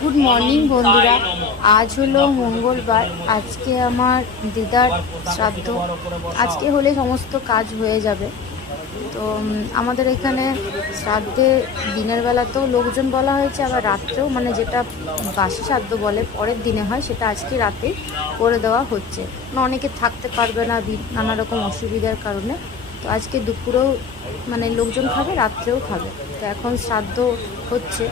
Good morning বন্ধুরা। আজ হলো মঙ্গলবার। আজকে আমার দিদার শ্রাদ্ধ। আজকে হলে সমস্ত কাজ হয়ে যাবে। তো আমাদের এখানে শ্রাদ্ধে দিনের বেলাতেও লোকজন বলা হয়েছে, আবার রাত্রেও, মানে যেটা বাসি শ্রাদ্ধ বলে পরের দিনে হয়, সেটা আজকে রাতে করে দেওয়া হচ্ছে। অনেকে থাকতে পারবে না নানা রকম অসুবিধার কারণে। তো আজকে দুপুরেও মানে লোকজন খাবে, রাত্রেও খাবে। তো এখন শ্রাদ্ধ হচ্ছে,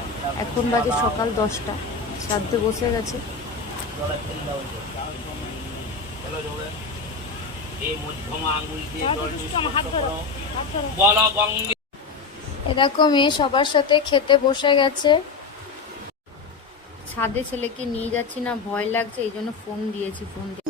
এখন বাজে সকাল 10টা। শ্রাদ্ধে বসে গেছে। এ দেখো মেয়ে সবার সাথে খেতে বসে গেছে। ছাদে ছেলেকে নিয়ে যাচ্ছি না, ভয় লাগছে, এই জন্য ফোন দিয়েছি। ফোন দিয়ে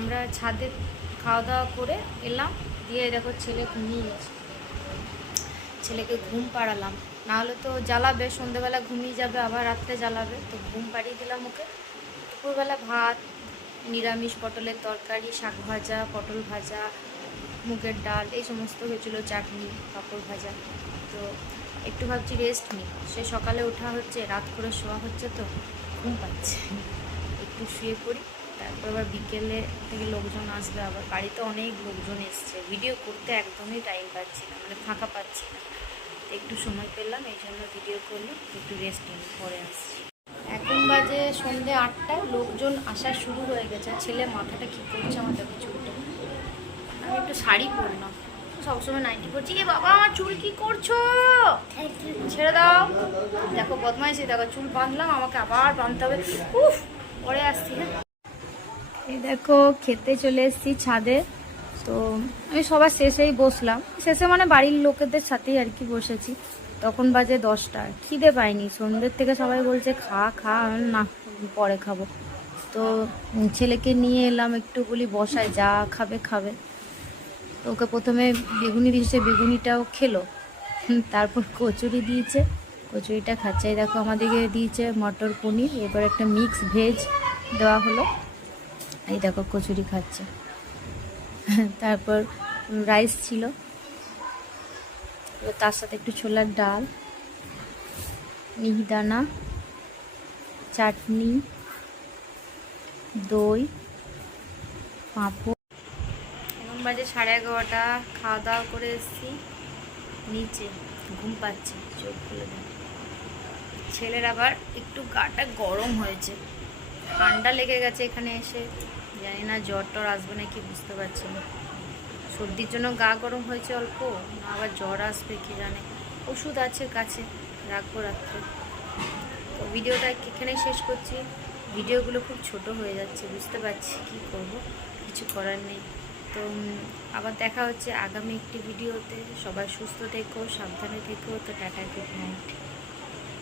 আমরা ছাদে খাওয়া দাওয়া করে এলাম। দিয়ে দেখো ছেলে ঘুমিয়ে গেছে। ছেলেকে ঘুম পাড়ালাম, না হলে তো জ্বালাবে, সন্ধ্যেবেলা ঘুমিয়ে যাবে, আবার রাত্রে জ্বালাবে। তো ঘুম পাড়িয়ে দিলাম ওকে। দুপুরবেলা ভাত, নিরামিষ পটলের তরকারি, শাক ভাজা, পটল ভাজা, মুগের ডাল, এই সমস্ত হয়েছিলো, চাটনি, পাঁপড় ভাজা। তো একটু ভাবছি রেস্ট নিই। সে সকালে ওঠা হচ্ছে, রাত করে শোয়া হচ্ছে, তো ঘুম পাচ্ছে, একটু শুয়ে পড়ি। তারপর আবার বিকেলে থেকে লোকজন আসবে, আবার বাড়িতে অনেক লোকজন এসছে। ভিডিও করতে একদমই টাইম পাচ্ছি না, মানে ফাঁকা পাচ্ছি না। একটু সময় পেলাম, এই জন্য ভিডিও করলাম। একটু রেস্ট নিই, পরে আসছি। এখন বাজে সন্ধ্যে 8টা। লোকজন আসা শুরু হয়ে গেছে। ছেলে মাথাটা কী করছে আমার, দেখো চুলটা। আমি একটু শাড়ি পরলাম, সবসময় নাইটি পরছি। এ বাবা, আমার চুল কি করছো? ছেড়ে দাও। দেখো বদমাইশি, দেখো চুল বাঁধলাম, আমাকে আবার বাঁধতে হবে। উফ, পরে আসছি। হ্যাঁ, এই দেখো খেতে চলে এসেছি ছাদে। তো আমি সবার শেষেই বসলাম, শেষে মানে বাড়ির লোকেদের সাথেই আর কি বসেছি। তখন বাজে 10টা, খিদে পাইনি। সন্ধ্যের থেকে সবাই বলছে খা খা, আমি না, পরে খাবো। তো ছেলেকে নিয়ে এলাম, একটু বলি বসায়, যা খাবে খাবে। তো ওকে প্রথমে বেগুনি দিয়েছে, বেগুনিটাও খেলো। তারপর কচুরি দিয়েছে, কচুরিটা খাচ্ছে। এই দেখো আমাদেরকে দিয়েছে মটর পনির, এবার একটা মিক্স ভেজ দেওয়া হলো। এই দেখো কচুরি খাচ্ছে। তারপর রাইস ছিল, তার সাথে একটু ছোলার ডাল, মিহিদানা, চাটনি, দই, পাঁপড়। এখন বাজে 11:30। খাওয়া দাওয়া করে এসেছি নিচে, ঘুম পাচ্ছে, চোখ খুলে দেয়। ছেলের আবার একটু গাটা গরম হয়েছে, ঠান্ডা লেগে গেছে এখানে এসে। জানি না জ্বর টর আসবে নাকি, বুঝতে পারছি না। সর্দির জন্য গা গরম হয়েছে অল্প, না আবার জ্বর আসবে কি জানে। ওষুধ আছে কাছে, রাখবো রাত্রে। তো ভিডিওটা এখানেই শেষ করছি। ভিডিওগুলো খুব ছোট হয়ে যাচ্ছে, বুঝতে পারছি, কি করব, কিছু করার নেই। তো আবার দেখা হচ্ছে আগামী একটি ভিডিওতে। সবাই সুস্থ থেকো, সাবধানে থেকো। তো টাটা, গুড নাইট।